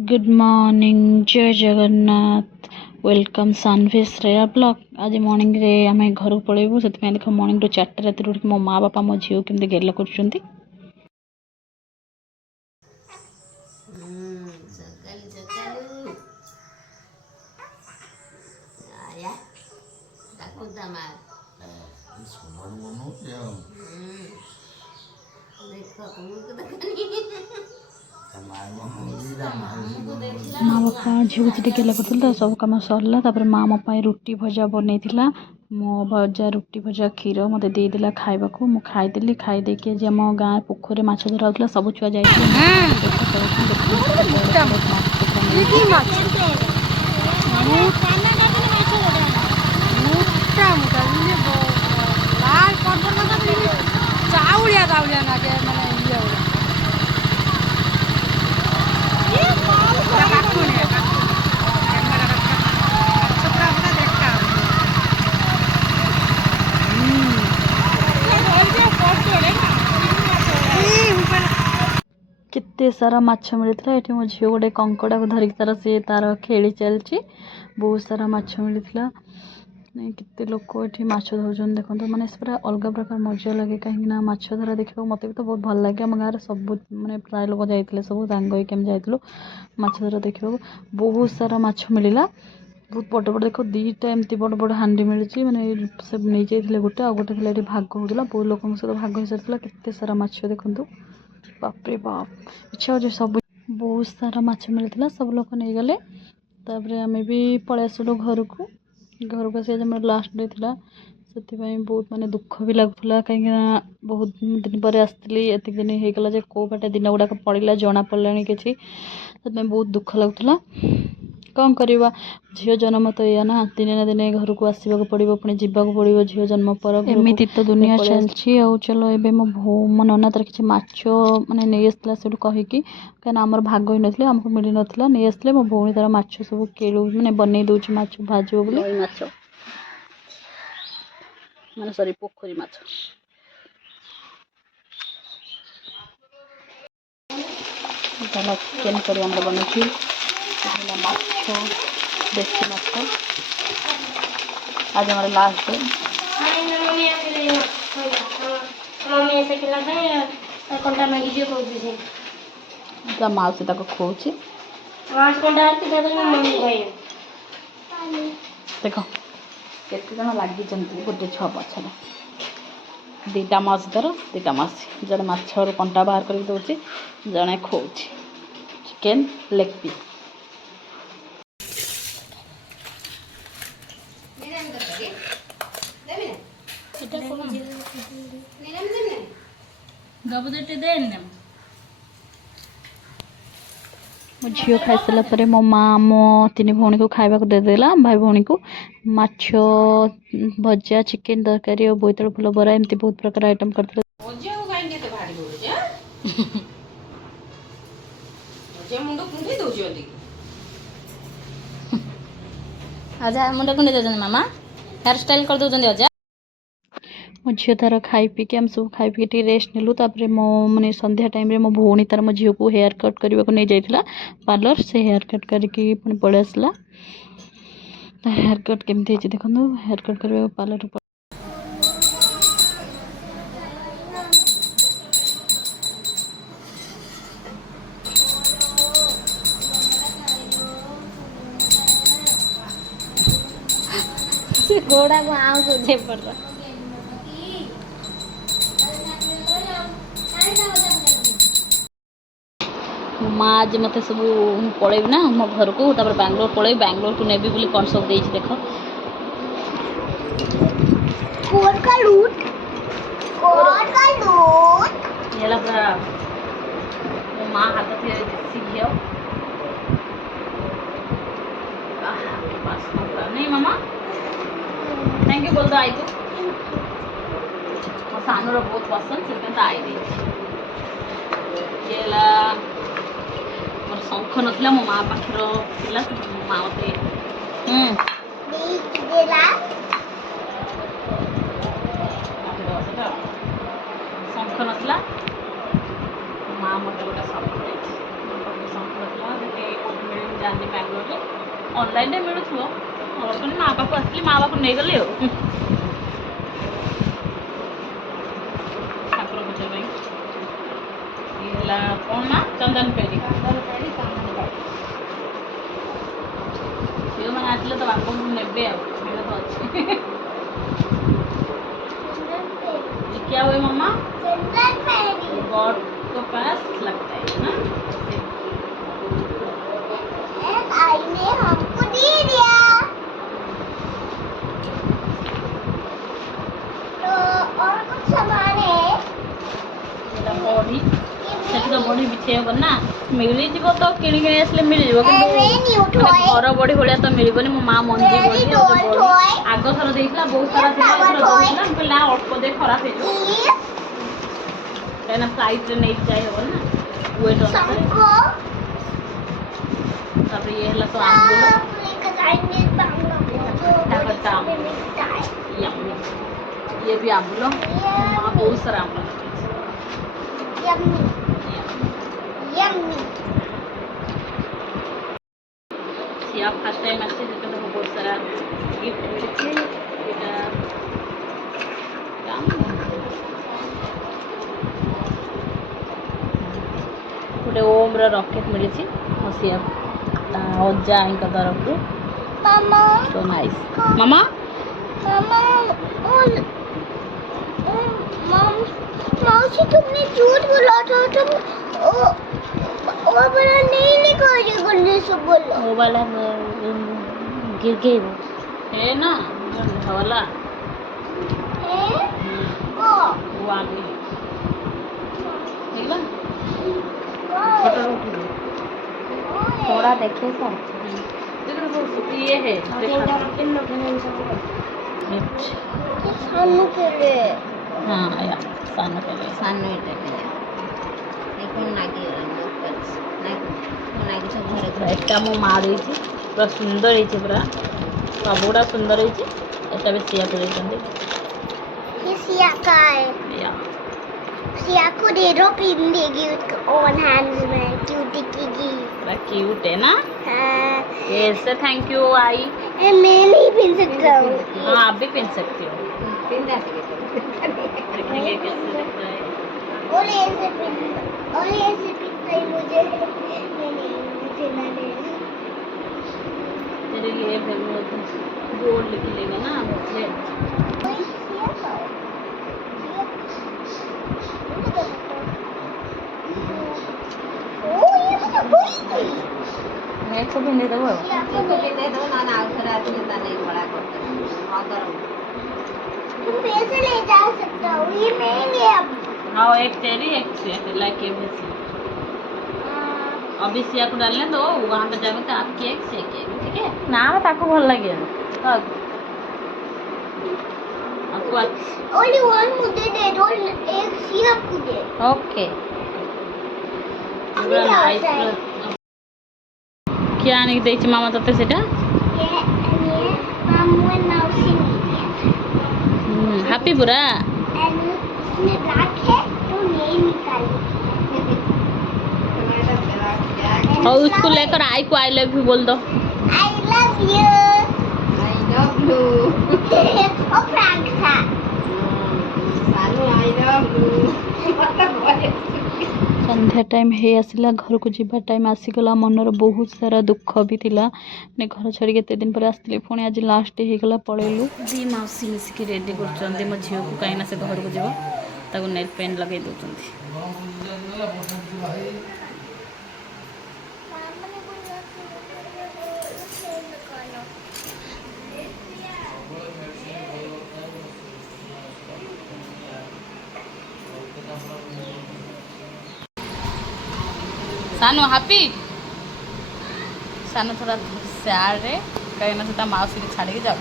Good morning जय Jagannath welcome Saanvi Shreya blog आज morning रे आम घर को पलैबू से देख मॉर्निंग 4टा रात उठ मो माँ बापा मो झील केमती गेल कर माँ बापा झील से गेला कर सब कम सरला माँ मो रुटी भजा बनई मो भजा रुटी भजा क्षीर मत देदेला खावा को मुझे खाईदेली खाईदे आज आम गाँव पोखर माछ धरा होता सब छुआ जा केते सारा माछ मिलता ये मो झील गोटे कंकड़ा को धरिक तार सी तार खेली चलती बहुत सारा माछ मिलता केते लोक ये माछ धर देखो मैंने पूरा अलग प्रकार मजा लगे कहीं माछ धरा देखा मत भी तो बहुत भल लगे आम गाँव सब मैंने प्राय लोक जाते सब सांग होम जाइलु माछ धरा देखा बहुत सारा माछ मिलला बहुत बड़ बड़ देख दीटा एमती बड़ बड़ हांडी मिली मैंने सब नहीं जाइए गोटे आ गोटे थी भाग होगा बहुत लोक सहित भाग हो सारा केते सारा माछ देखु बापरे बाप इच्छा हो सब बहुत सारा माछ मिलता सब लोग नहीं गले तापर आम भी पलि आसलु घर को आस लास्ट डे था से बहुत माने दुख भी लगुला कहीं बहुत दिन पर आसती एत दिन होगला कौ बाटे दिन गुड़ाक पड़ा जना पड़ा कि बहुत दुख लगुला कौन करवा झील जन्म तो या ना दिने ना दिने घर को आसवाक पड़ो पुणी जावाक पड़ो झील जन्म पर एमती तो दुनिया चलती चलो ए मो नना तार कि माछ मैंने नहीं आसला से कहीकि कहीं आमर भाग ही ना आमको मिल नाला नहीं आसले मो भौणी तार माछ सब केलु मैंने बनई दूसरी माछ भाजो बोली माने सॉरी पोखरी माछ चिकेन करी आम बनौची माछ देसी माछ आज हमारे लास्ट डे माउसी तक खोची देख केते जन लगी गोटे छुआ पछरे दीटा माछ दर दीटा माछ जड़े माछ कंटा बाहर कर दौर जड़े खोची चिकेन लेग पीस मो झील खाई सारा मो माँ मो तीन भौणी को खावा देदेला भाई भौणी को माछ भजा चिकेन तरकारी और बोईतालु फुल बरा एमती बहुत प्रकार आइटम करते मुंड कुंडे दे मामा हेयर स्टाइल कर दौरान अजा मो झील तार खाई पीके आम सब खाई पी रेस्ट नेलु मो मैंने संध्या टाइम मो भौणी तार मो झील को हेयर कट करने को नहीं जाइला पार्लर से हेयर कट करके पलि आसला हेयर कट केमती देखो हेयर कट करने पार्लर घोड़ा को आउ तुझे पड़ माँ आज मत सब पलैब ना मो घर को बांग्लोर पलैब बांग्लोर को नेबी बोली कौन सब देख देख पूरा मो माँ हाथ थे देसी घी नहीं मामा थैंक यू बोल दो आई को मो सानू बहुत पसंद से आई देला मोर शंख नथिला मो माँ पाखर थिला मो माँ मते शंख नथिला माँ मते गोटे शंख शंख नथिला जानी बांग्लोर ऑनलाइन मिलूँ और माँ पाक आसली माँ बाप नहीं गली ठाकुर पूजा ये कौन माँ चंदन पेड़ी झील मैंने आसले तो बाप ने अच्छे क्या हुए मम्मा गॉड को पास लगता है ना आई ने हमको दे दिया तो और कुछ सामान है बॉडी तो बॉडी बिछे हो ना मिली जीव तो किणी किणी आसले मिल जीव घर बॉडी भाया तो मिलबनी मो माँ मंजी आग थर देला बहुत सारा ना अल्प दे खराब हो कहीं फ्लाइट नहीं जाए हो ना वेट तापर ये है तो ये भी आंबुल माँ बहुत सारा आंबुल सिया फर्स्ट टाइम आसे तो बहुत सारा गिफ्ट मिले गोटे ओम रॉकेट मिली सिया अजा आई तरफ मामा सो नाइस मामा मामा मौसी तुमने झूठ बोला था तुम वो वाला नहीं निकाले गुल्ले से बोलो वो वाला गिर गई वो है ना वाला है वो आ गई ठीक है फोटो उठ थोड़ा देखिए सर ये है सानू के लिए हाँ आया सानू के लिए सानू इटे नहीं कौन नागी नागी सब घरे एटा मो माँ देती पूरा सुंदर है पूरा सबुड़ा सुंदर है एटा भी सिया कर ये सिया का है सिया को दे दो पिन देगी उसको ऑन हैंड्स में क्यूटी की पूरा क्यूट है ना हाँ ऐसे थैंक यू आई मैं नहीं पहन सकता हूँ हाँ आप भी पहन सकती हो देखेंगे कैसे लगता है और ऐसे पहनता ही मुझे मुझे ना देना तेरे लिए फिर वो बोर्ड लिख लेगा ना इसलिए मैं को भी नहीं दो ना ना उधर आते नहीं बड़ा करते तुम पैसे ले जा सकता हो ये नहीं है अब हाँ एक तेरी एक से लाइक ये भी अभी सिया को डालने दो वहाँ पे जावे तो आपकी एक से ठीक है ना ताको भल लगे आपको ओनली वन मुझे दे दो एक सिया को दे ओके क्या आने की देची मामा तते सेटा ये मामू मौसी हैप्पी बुरा इसमें ब्लैक है तो नहीं निकाली और उसको लेकर आई को आई लव यू बोल दो आई लव यू ओ प्रैंक था सानू आई लव यू संध्या टाइम हे आसला घर को जीवा टाइम आसीगला मनर बहुत सारा दुख भी थिला ने घर छड़ी केते दिन पर आसली पुणी आज लास्ट डे हेगला पळेलु दी माउसी मिसिकी रेडी करचंदी मो झियो को काइना से घर को जीवा ताको नेल पेन लगे दोचंदी सानू हैप्पी सानू थोड़ा सैड रे कहीं से मौसी को छाड़ी जाऊ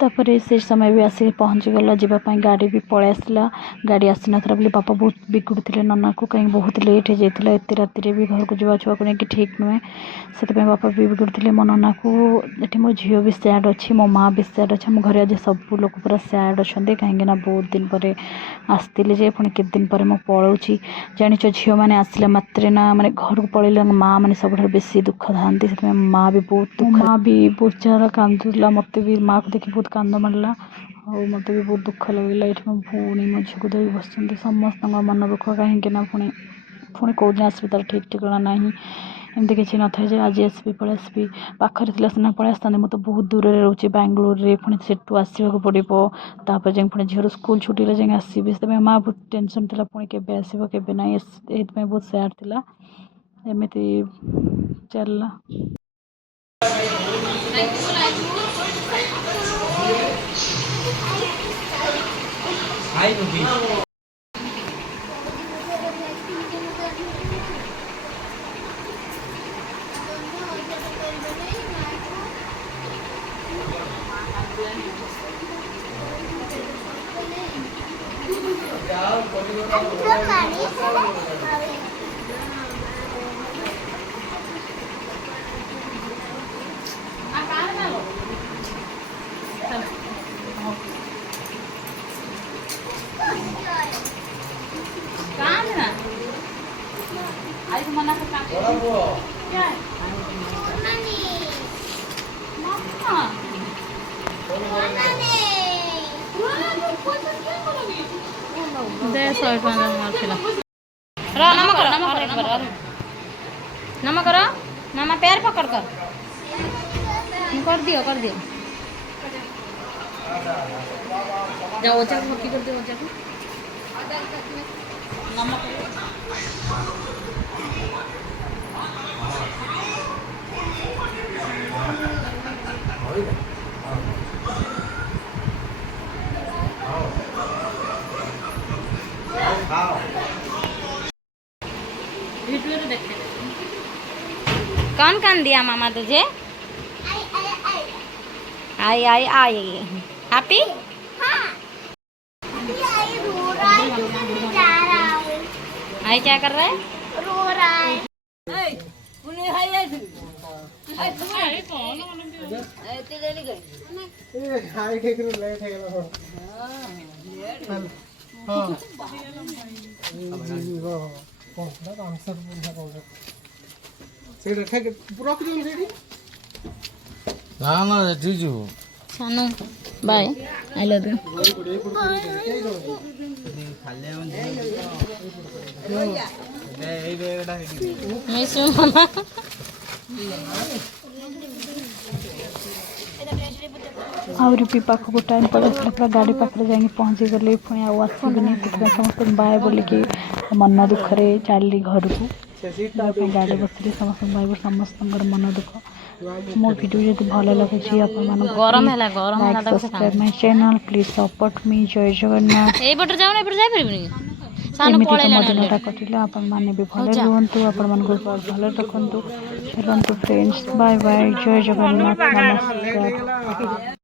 तापर से समय भी आसिक पहुँची गला जावाई गाड़ी भी पलि आसला गाड़ी आसी नाला बोली बापा बहुत बिगुड़ते नना को कहीं बहुत लेट हो जाता एत राति भी घर को जावा छुआ को लेकिन ठीक नुहे से बापा भी बिगुड़ते मो नना को ये मो झील भी सैड अच्छी मो माँ भी सैड अच्छे आम घर आज सब लोग पूरा सैड अच्छा कहीं बहुत दिन पर आसती जे पुणी केत दिन पर मुझे पलाऊँगी जान झील मैंने आसला मात्रे ना माने घर को पलैले माँ मैंने सब बेसी दुख था से माँ भी बहुत माँ भी बहुत सारा कांदुला मत भी माँ को देखी बहुत कांद मारला और मत भी बहुत दुख लगे ये मो भौणी मो झील को धरी बस समस्त मन दुख कहीं पुणी पुणी कौन आसबि तार ठीक ठिकाना ना एमती किसी न था आज आसबि पलि आसबि पाखरे थी सीना पलि आसता मुझे बहुत दूर में रोचे बांगलोर पुणी से आसवाक पड़ो तापर जाए पुणी झील स्कूल छुट्टी जाए आसबि से माँ बहुत टेंशन था पुणी के आसब के ना ये बहुत सैड था एमती चलला नम करो मामा पैर पकड़ कर दियो जाओ ओचा को कर दियो ओचा को नमक कौन कान दिया मामा तुझे आई आई आई हैप्पी आई क्या कर रहा है रो रहा है ना जीजू सानू bye I love you miss you मामा आउरी भी पाखक टाइम पड़ा पूरा गाड़ी पाखे जाए पहुँची गली पुणी आसबिनी समस्त बाय बोलिकी मन दुखरे चलि घर को गाड़ी बसली समस्त भाई समस्त मन दुख मो वीडियो जब भल लगे गरम है subscribe my channel please support me जय जगन्नाथ एमती मो दिनटा कटिला आपण मैंने भी भले रुहतु आपण मन भले रखु चलतु फ्रेंड्स बाय बाय जय जगन्नाथ नमस्कार।